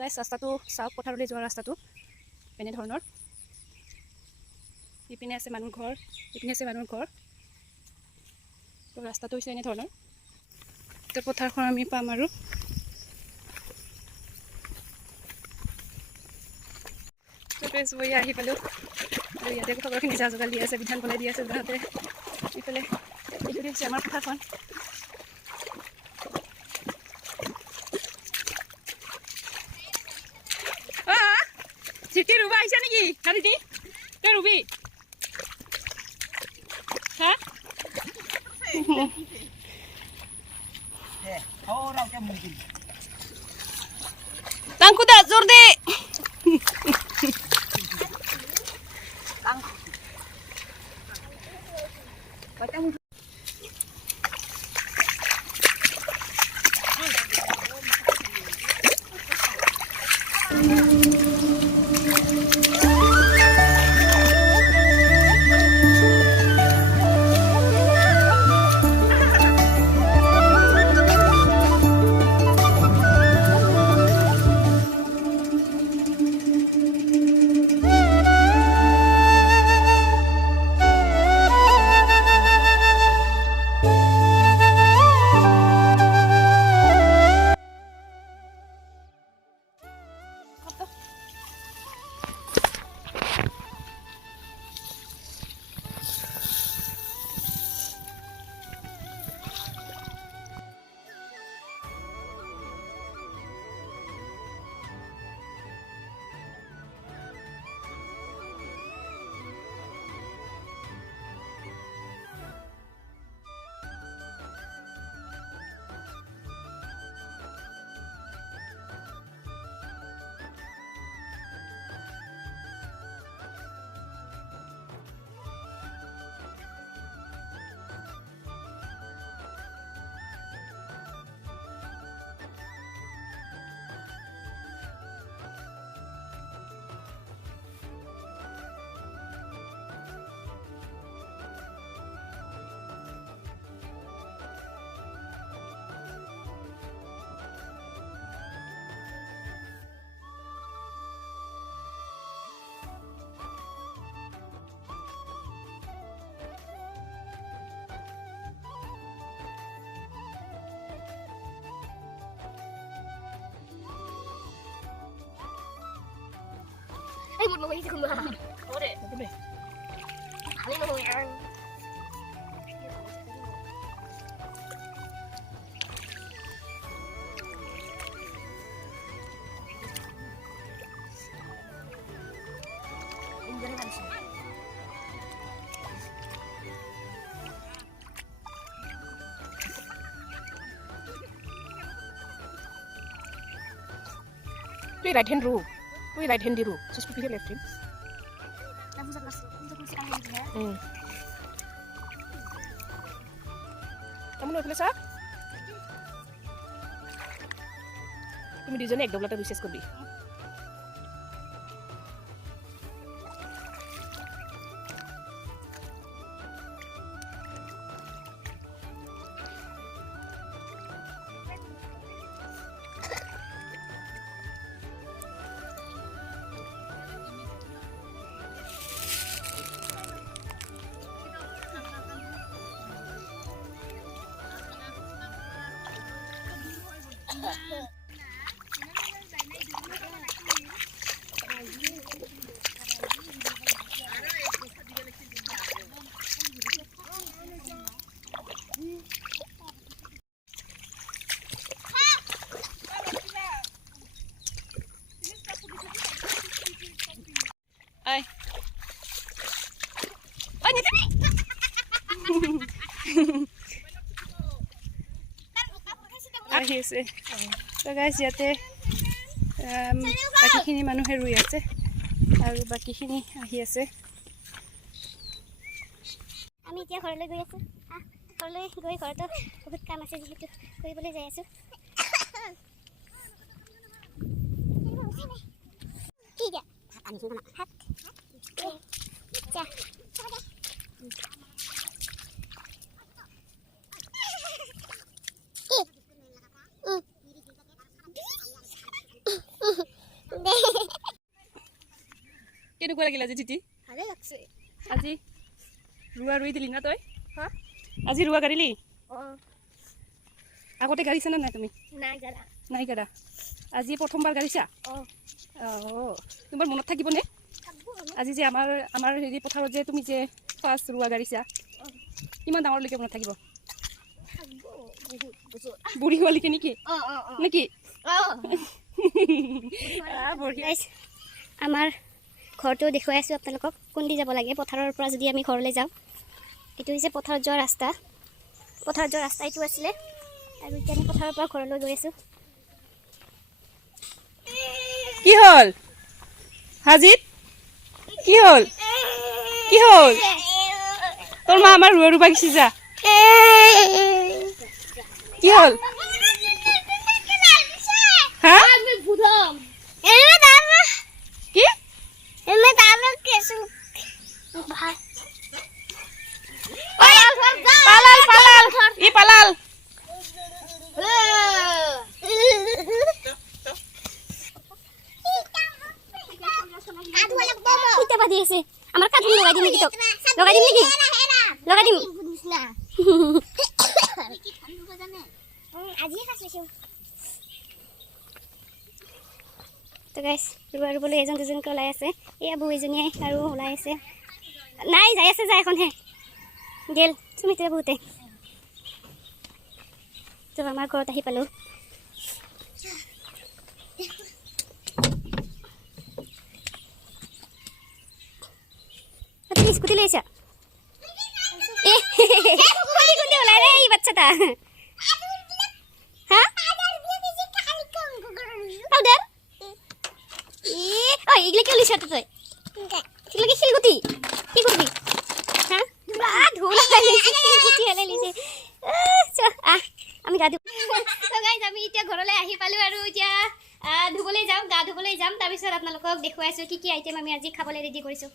গাইছ ৰাস্তাটো চাওক, পথাৰলৈ যোৱা ৰাস্তাটো এনেধৰণৰ। ইপিনে আছে মানুহৰ ঘৰ, ইপিনে আছে মানুহৰ ঘৰ। তো ৰাস্তাটো হৈছে এনেধৰণৰ। তো পথাৰখন আমি পাম আৰু মই আহি পালোঁ আৰু ইয়াতে খবৰখিনি যা যোগাৰ দি আছে, বিধান বনাই দি আছে তাহাঁতে। ইফালে এইখিনি হৈছে আমাৰ পথাৰখন। চিটি ৰুবা আহিছা নেকি? হাৰিতি তই ৰুবি হা? Tangkuda Jordi. Ay, một người không được. Có để. Cái này. Lấy một người ăn. Tuy right hand rule. Tuy right hand di rule. Susmita left hand. Kamu nulis apa? Kamu di zona ek double bisa sekali. Ay. Oh, ini tadi. আহিছে তো গাইছ ইয়াতে বাকীখিনি মানুহে ৰুই আছে আৰু বাকীখিনি আহি আছে আমি এতিয়া ঘৰলৈ গৈ আছো ঘৰলৈ গৈ ঘৰতো বহুত কাম আছে যিহেতু কৰিবলৈ যাই আছো কি দিয়া ভাত আনিছো না ভাত যা কেনেকুৱা লাগিল আজি তিতি ভালে লাগছে আজি ৰুৱা ৰুই দিলি না তই হা আজি ৰুৱা গাড়িলি অঁ আগতে গাড়িছা না নাই তুমি নাই গাড়া নাই গাড়া আজি প্ৰথমবাৰ গাড়িছা অঁ অঁ তোমাৰ মনত থাকিবনে আজি যে আমাৰ হেৰি পথাৰত যে তুমি যে ফাৰ্ষ্ট ৰুৱা গাড়িছা কিমান ডাঙৰলৈকে মনত থাকিব বুঢ়ী হোৱালৈকে নেকি নেকি বঢ়িয়া আমাৰ ঘৰটো দেখুৱাই আছোঁ আপোনালোকক কোনদি যাব লাগে পথাৰৰ পৰা যদি আমি ঘৰলৈ যাওঁ এইটো হৈছে পথাৰত যোৱা ৰাস্তা এইটো আছিলে আৰু এতিয়া আমি পথাৰৰ পৰা ঘৰলৈ গৈ আছোঁ কি হ'ল হাজিত কি হ'ল তোৰ মা আমাৰ ৰুৱা ৰুবা গেছি যা কি হ'ল হা কি পালাল বাধি আছে আমাৰ কাঠি লগাই দিম নেকি তোক লগাই দিম নেকি লগাই দিম তো গাইছ ৰুৱা ৰুবলৈ এজন দুজনকৈ ওলাই আছে এয়া বৌ এজনীয়ে আৰু ওলাই আছে নাই যাই আছে যায় এখনহে গেল সুমিত্ৰা বহুতে তো আমাৰ ঘৰত আহি পালোঁ তুমি স্কুটি লৈ আহিছা কোনটি ওলাই ৰে এই বাচ্চাটা হা পাউডাৰ এইগিলা কি লৈছা তই এইগিলা কি শিলগুটি কি কৰিবি হা ধুলা শিলগুটি হেলাই লৈছে আমি গা ধুম গাইজ আমি এতিয়া ঘৰলৈ আহি পালোঁ আৰু এতিয়া ধুবলৈ যাওঁ গা ধুবলৈ যাম তাৰপিছত আপোনালোকক দেখুৱাইছোঁ কি কি আইটেম আমি আজি খাবলৈ ৰেডি কৰিছোঁ